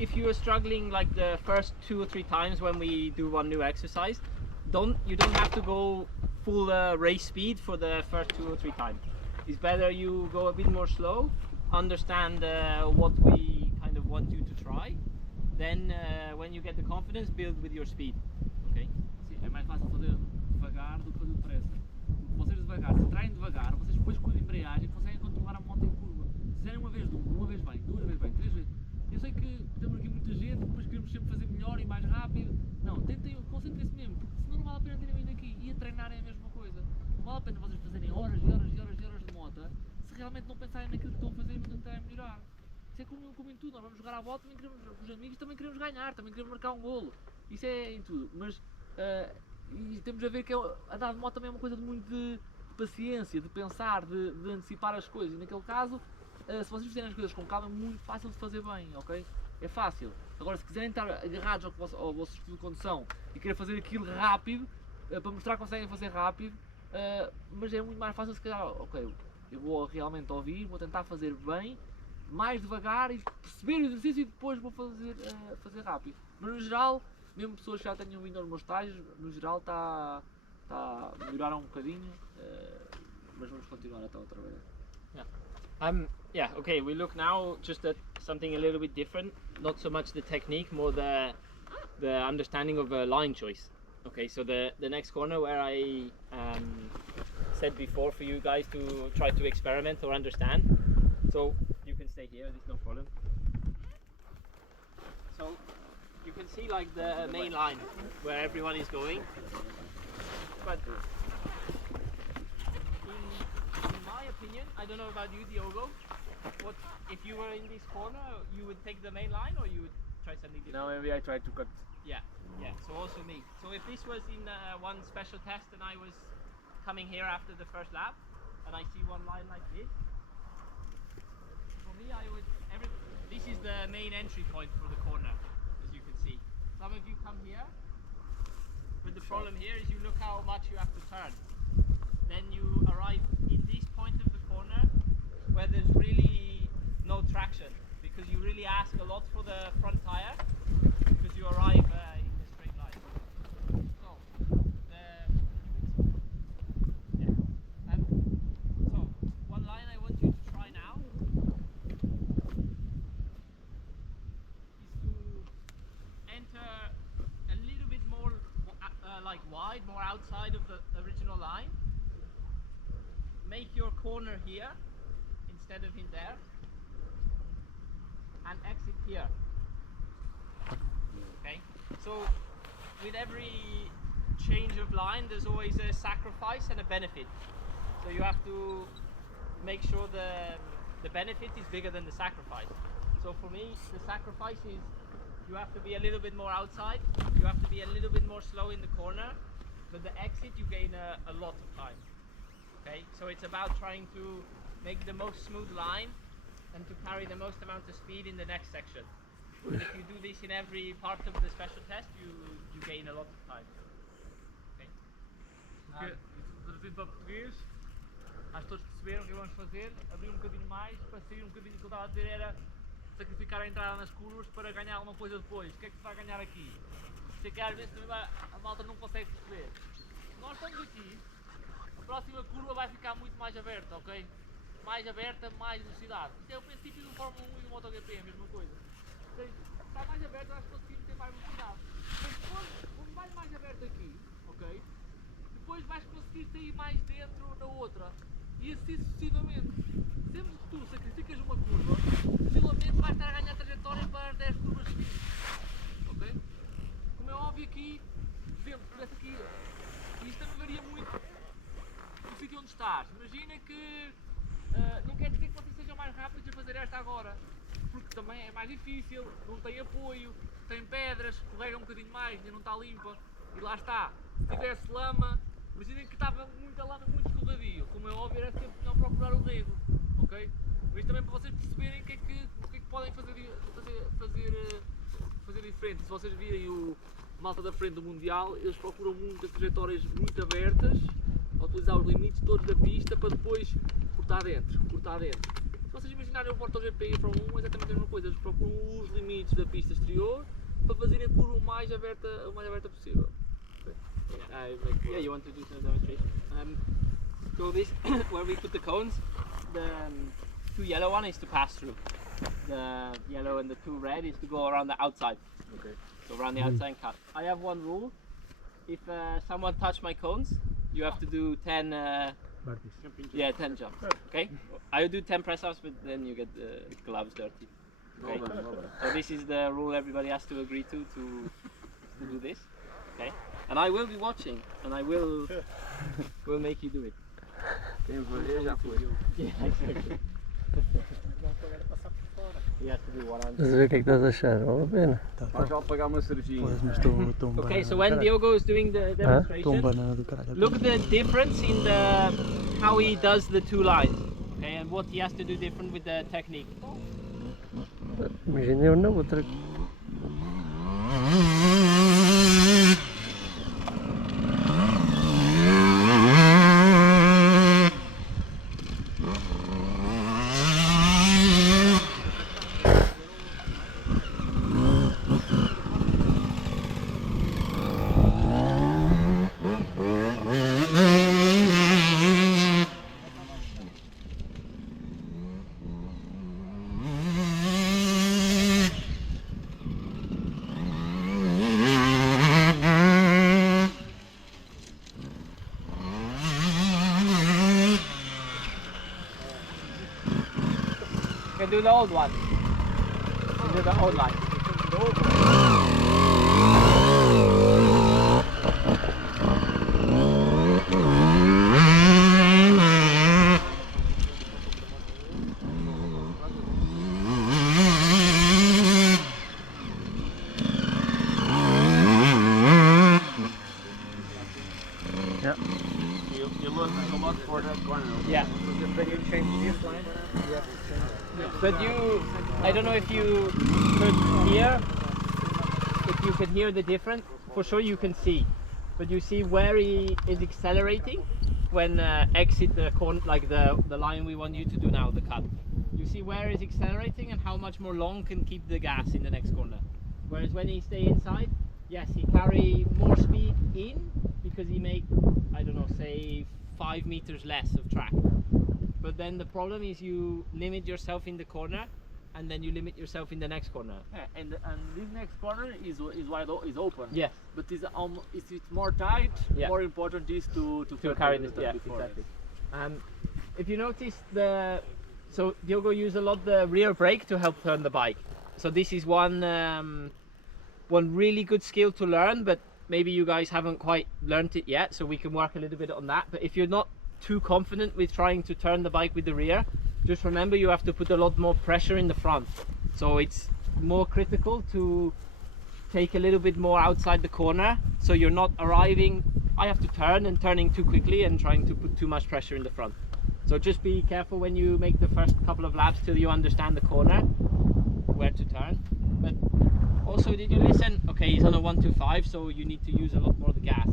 if you are struggling like the first 2 or 3 times when we do one new exercise, you don't have to go full race speed for the first 2 or 3 times. It's better you go a bit more slow, understand what we kind of want you to try, then when you get the confidence, build with your speed. Okay? Sim, é mais fácil fazer devagar do que fazer depressa. Vocês devagar, se traem devagar, vocês depois com a embreagem conseguem controlar a moto em curva. Se fizerem uma vez duro, uma vez bem, 2 vezes bem, 3 vezes. Eu sei que temos aqui muita gente, depois queremos sempre fazer melhor e mais rápido. Não, concentrem-se mesmo, porque senão não vale a pena terem vindo aqui. E a treinar é a mesma coisa. Não vale a pena vocês fazerem horas e horas e horas e horas de moto se realmente não pensarem naquilo que estão a fazer e tentarem melhorar. Isso é como em tudo, nós vamos jogar à bola, também queremos, os amigos também queremos ganhar, também queremos marcar um golo. Isso é em tudo, mas e temos a ver que andar de moto também é uma coisa de paciência, de pensar, de antecipar as coisas. E naquele caso, se vocês fizerem as coisas com calma, é muito fácil de fazer bem, ok? É fácil. Agora, se quiserem estar agarrados ao vosso estilo de condução e querer fazer aquilo rápido, para mostrar que conseguem fazer rápido, mas é muito mais fácil se calhar, ok, eu vou realmente ouvir, vou tentar fazer bem, mais devagar e perceber o exercício e depois vou fazer rápido. Mas no geral, mesmo pessoas que já tenham vindo aos meus estágios, no geral está a melhorar um bocadinho, mas vamos continuar então a trabalhar. Yeah, okay, we look now just at something a little bit different, not so much the technique, more the understanding of a line choice. Okay, so the next corner where I said before for you guys to try to experiment or understand, so you can stay here, there's no problem. So you can see like the main line where everyone is going, but in my opinion, I don't know about you, Diogo, what if you were in this corner, you would take the main line or you would try something different? No, maybe I try to cut. Yeah, so also me. So if this was in one special test and I was coming here after the first lap and I see one line like this, for me this is the main entry point for the corner, as you can see. Some of you come here, but the problem here is you look how much you have to turn. Then you arrive in this point of the corner where there's really no traction, because you really ask a lot for the front tire, because you arrive in the straight line. So, so one line I want you to try now is to enter a little bit more like wide, more outside of the original line. Make your corner here instead of in there, and exit here. Okay, so with every change of line there's always a sacrifice and a benefit, so you have to make sure the benefit is bigger than the sacrifice. So for me, the sacrifice is you have to be a little bit more outside, you have to be a little bit more slow in the corner, but the exit you gain a lot of time. Okay, so it's about trying to make the most smooth line and to carry the most amount of speed in the next section. And if you do this in every part of the special test, you gain a lot of time. Okay. Traduzindo para português, acho que todos perceberam o que vamos fazer, abrir um bocadinho mais, para sair um bocadinho, o que eu estava a dizer era sacrificar a entrada nas curvas para ganhar alguma coisa depois. O que é que se vai ganhar aqui? Sei que às vezes também a malta não consegue perceber. Nós estamos aqui, a próxima curva vai ficar muito mais aberta, ok? Mais aberta, mais velocidade. Isto é o princípio do Fórmula 1 e do MotoGP, a mesma coisa. Se está mais aberto, nós conseguimos ter mais velocidade. Mas depois, quando vais mais aberto aqui, ok? Depois vais conseguir sair mais dentro na outra. E assim sucessivamente. Sempre que tu sacrificas uma curva, possivelmente vais estar a ganhar trajetória para as 10 curvas seguintes. Ok? Como é óbvio aqui, por exemplo, por essa aqui, isto também varia muito do sítio onde estás. Imagina que não quer dizer que vocês sejam mais rápidos a fazer esta agora, porque também é mais difícil, não tem apoio, tem pedras, escorrega um bocadinho mais, ainda não está limpa, e lá está. Se tivesse lama, imaginem que estava muita lama, muito escorregadio, como é óbvio era sempre não procurar o rego, ok? Mas também para vocês perceberem o que é que podem fazer diferente. Se vocês virem o malta da frente do Mundial, eles procuram muitas trajetórias muito abertas, a utilizar os limites todos da pista para depois cortar dentro. Se vocês imaginarem o MotoGP e a Fórmula 1 é exatamente a mesma coisa, eles procuram os limites da pista exterior para fazerem a curva o mais aberta possível. Yeah, you want to do some demonstration? So this, where we put the cones, the two yellow one is to pass through. The yellow and the two red is to go around the outside. Okay. So around the outside and cut. I have one rule. If someone touch my cones, you have to do 10 10 jumps. Okay? I will do 10 press ups, but then you get the gloves dirty. Okay? So this is the rule everybody has to agree to do this. Okay? And I will be watching, and I will make you do it. Quem foi já foi. Yeah, exactly. He has to do 100. Estás a ver o que é que estás a achar? Vale a pena. Vais já pagar uma cervejinha. Pois, mas estou Okay, so when Diogo is doing the demonstration, banana do caralho. look at the difference in how he does the two lines. Okay, and what he has to do different with the technique. Imagina eu na outra. You can do the old one. You can do the old line. You look a lot for that corner. Yeah. Then you change this line. But I don't know if you could hear the difference. For sure you can see, but you see where he is accelerating when exit the corner, like the line we want you to do now, the cut. You see where he's accelerating and how much more long can keep the gas in the next corner. Whereas when he stay inside, yes, he carry more speed in because he make, I don't know, say 5 meters less of track. But then the problem is you limit yourself in the corner, and then you limit yourself in the next corner. Yeah, and this next corner is open. Yes. But it's more tight. Yeah. More important is to Carry this. stuff Yeah, before. exactly. If you notice so Diogo used a lot the rear brake to help turn the bike. So this is one really good skill to learn, but maybe you guys haven't quite learned it yet, so we can work a little bit on that. But if you're not too confident with trying to turn the bike with the rear, just remember you have to put a lot more pressure in the front. So it's more critical to take a little bit more outside the corner, so you're not arriving, I have to turn and turning too quickly and trying to put too much pressure in the front. So just be careful when you make the first couple of laps till you understand the corner, where to turn. But also, did you listen? Okay, he's on a 125, so you need to use a lot more of the gas.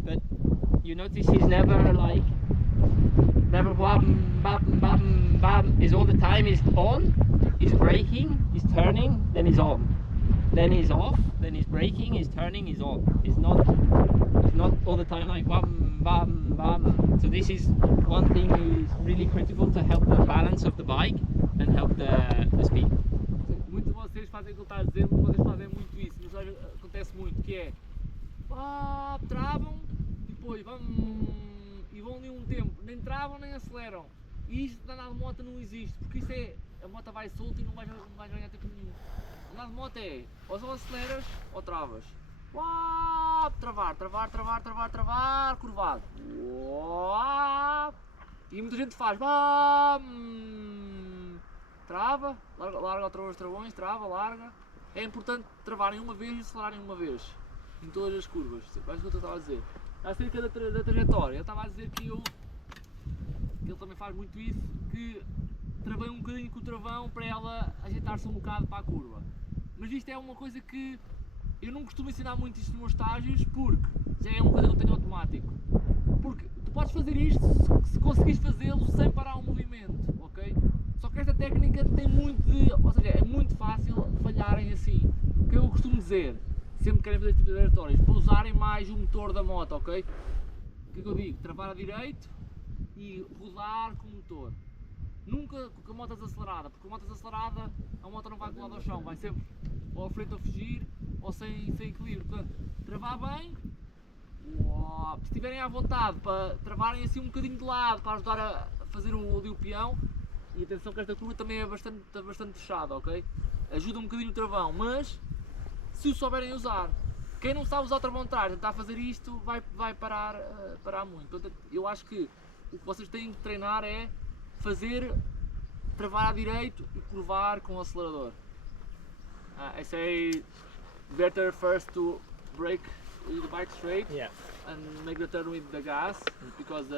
But you notice he's never bam, bam, bam, bam. Is all the time is on, he's braking, he's turning, then he's on. Then he's off, then he's braking, he's turning, he's on. It's not all the time like bam, bam, bam. So this is one thing is really critical to help the balance of the bike and help the speed. Muitos de vocês fazem o que ele está a dizer, vocês fazem muito isso, mas acontece muito, que é travam e depois e vão ali um tempo, nem travam nem aceleram. E isto na andar de moto não existe, porque isso é, a moto vai solta e não vais ganhar tempo nenhum. Andar de moto é, ou só aceleras ou travas. Travar, curvado. E muita gente faz, trava, larga outra vez os travões, trava, larga. É importante travarem uma vez e acelerarem uma vez, em todas as curvas. Vais ver o que eu estava a dizer. Acerca da trajetória, eu estava a dizer que ele também faz muito isso, que travei um bocadinho com o travão para ela ajeitar-se um bocado para a curva. Mas isto é uma coisa que eu não costumo ensinar muito isto nos meus estágios, porque já é uma coisa que eu tenho automático. Porque tu podes fazer isto se conseguires fazê-lo sem parar o movimento, ok? Só que Porque esta técnica tem muito de, ou seja, é muito fácil falharem assim. O que eu costumo dizer, sempre que querem fazer este tipo de aleatórios, para usarem mais o motor da moto, ok? O que é que eu digo? Travar a direito e rodar com o motor. Nunca com a moto desacelerada, porque com a moto desacelerada a moto não vai colada ao chão, vai sempre ou à frente a fugir ou sem equilíbrio. Portanto, travar bem, se estiverem à vontade para travarem assim um bocadinho de lado para ajudar a fazer o peão. E atenção que esta curva também é bastante fechada, ok? Ajuda um bocadinho o travão, mas se o souberem usar, quem não sabe usar o travão de trás, tentar fazer isto, vai parar muito. Portanto, eu acho que o que vocês têm que treinar é travar à direito e curvar com o acelerador. I say better first to brake with the bike straight. Yeah. And make the turn with the gas, because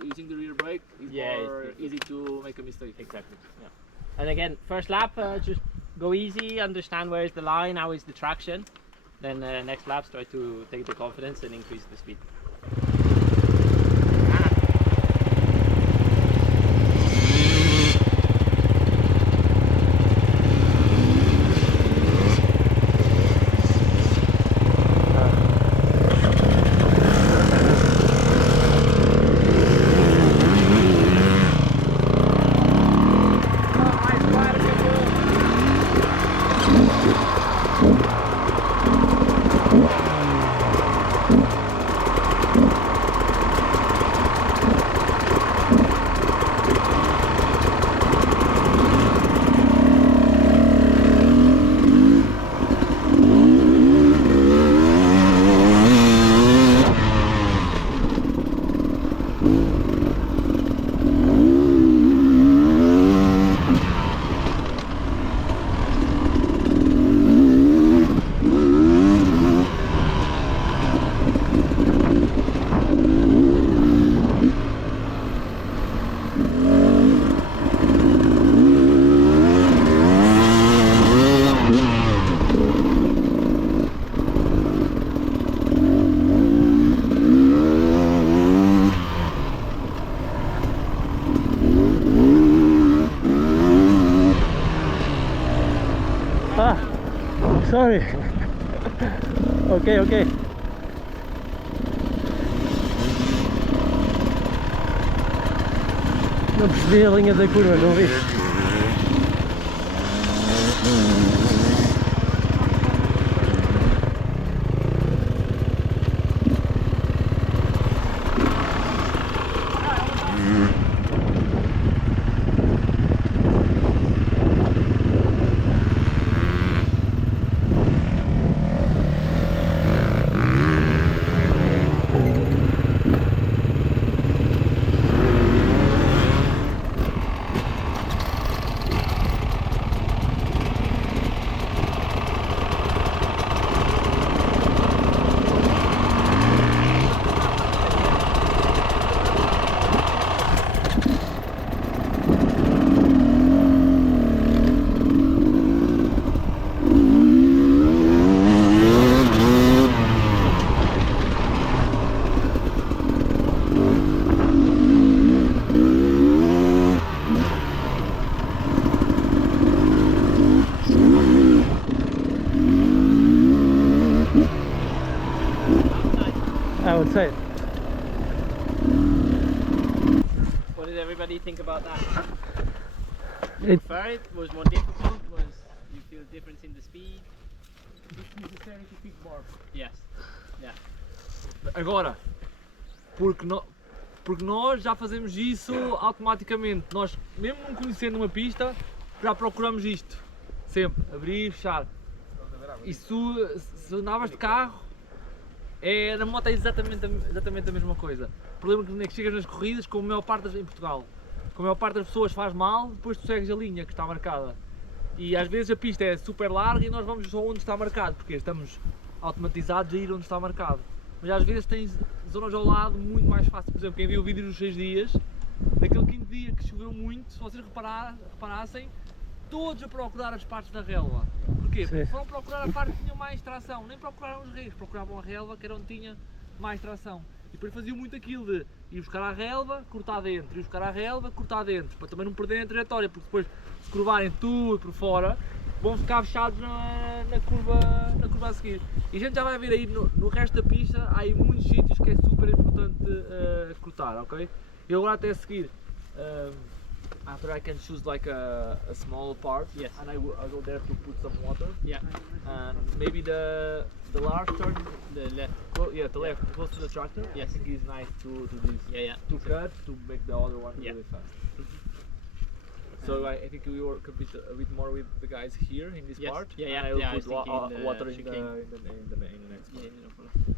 using the rear brake is more easy to make a mistake. Exactly. Yeah. And again, first lap, just go easy, understand where is the line, how is the traction. Then next laps, try to take the confidence and increase the speed. Sorry. Ok. Não percebi a linha da curva, não vi. I would say. What did everybody think about that? It, Prefer it? Was more difficult? Was you feel a difference in the speed? It's necessary to pick bar. Yes. Yeah. Agora, porque nós já fazemos isso automaticamente. Nós, mesmo não conhecendo uma pista, já procuramos isto. Sempre, abrir e fechar. E se andavas de carro, na moto é exatamente a mesma coisa. O problema é que chegas nas corridas, como a maior parte em Portugal, como a maior parte das pessoas faz mal, depois tu segues a linha que está marcada. E às vezes a pista é super larga e nós vamos só onde está marcado, porque estamos automatizados a ir onde está marcado. Mas às vezes tens zonas ao lado muito mais fáceis. Por exemplo, quem viu o vídeo dos 6 dias, naquele quinto dia que choveu muito, se vocês reparassem, todos a procurar as partes da relva. Porquê? Porque foram procurar a parte que tinha mais tração, nem procuraram os rios, procuravam a relva que era onde tinha mais tração. E depois faziam muito aquilo de ir buscar à relva, cortar dentro, ir buscar à relva, cortar dentro, para também não perderem a trajetória, porque depois se curvarem tudo por fora, vão ficar fechados na curva a seguir. E a gente já vai ver aí no resto da pista, há aí muitos sítios que é super importante cortar, ok? Eu agora até a seguir, after I can choose like a small part, Yes. and I go there to put some water. Yeah. And maybe the large turn, The left. yeah, the left, close to the tractor. Yes. I think is nice to this. Yeah. To cut to make the other one Yeah. really fast. So I think we work a bit more with the guys here in this Yes. part. Yeah, And I will I was put thinking the water in the chicane. next Yeah, part. no problem.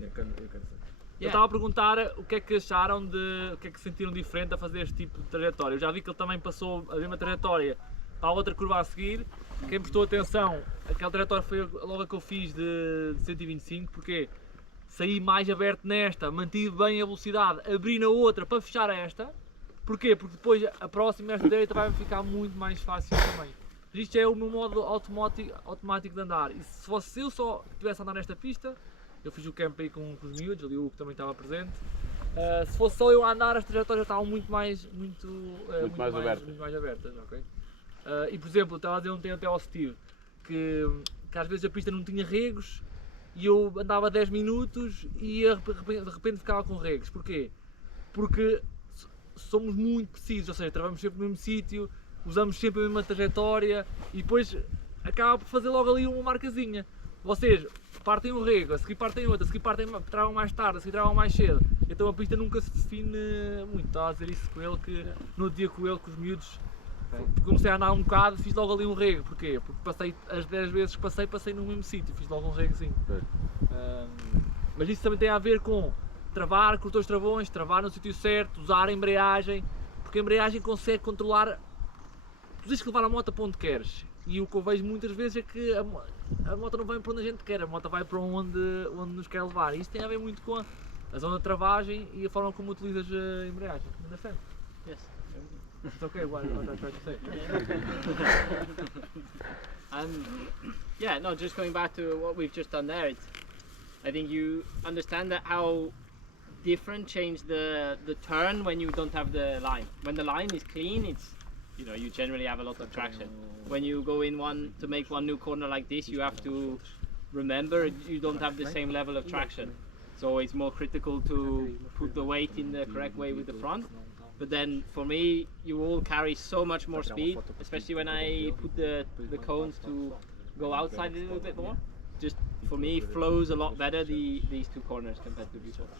You can see. Eu Yeah. estava a perguntar o que é que acharam o que é que sentiram diferente a fazer este tipo de trajetória. Eu já vi que ele também passou a mesma trajetória para a outra curva a seguir. Quem prestou atenção, aquela trajetória foi logo a que eu fiz de 125, porque saí mais aberto nesta, mantive bem a velocidade, abri na outra para fechar esta. Porquê? Porque depois a próxima, esta direita, vai ficar muito mais fácil também. Isto é o meu modo automático de andar. E se fosse eu só tivesse a andar nesta pista, eu fiz o camp aí com os miúdos, ali o que também estava presente. Se fosse só eu a andar, as trajetórias estavam muito mais abertas, ok? E por exemplo, eu estava a dizer ontem até ao Steve que às vezes a pista não tinha regos e eu andava 10 minutos e de repente ficava com regos. Porquê? Porque somos muito precisos, ou seja, travamos sempre no mesmo sítio, usamos sempre a mesma trajetória e depois acaba por fazer logo ali uma marcazinha. Vocês partem um rego, a seguir partem outra, a seguir travam mais tarde, a seguir travam mais cedo. Então a pista nunca se define muito. Estava a dizer isso com ele, que no dia com ele, com os miúdos, comecei a andar um bocado, fiz logo ali um rego. Porquê? Porque passei as 10 vezes que passei no mesmo sítio, fiz logo um regozinho. Mas isso também tem a ver com travar, cortar os travões, travar no sítio certo, usar a embreagem, porque a embreagem consegue controlar. Tu tens que levar a moto para onde queres. E o que eu vejo muitas vezes é que a moto não vai para onde a gente quer, a moto vai para onde nos quer levar. E isso tem a ver muito com a zona de travagem e a forma como utilizas a embreagem. Understand? Yes. It's okay, what I try to say. Yeah, no, just going back to what we've just done there, I think you understand that how different change the turn when you don't have the line. When the line is clean, you generally have a lot of traction. When you go in to make one new corner like this, you have to remember you don't have the same level of traction. So it's more critical to put the weight in the correct way with the front. But then for me, you all carry so much more speed, especially when I put the cones to go outside a little bit more. Just for me, flows a lot better these two corners compared to before.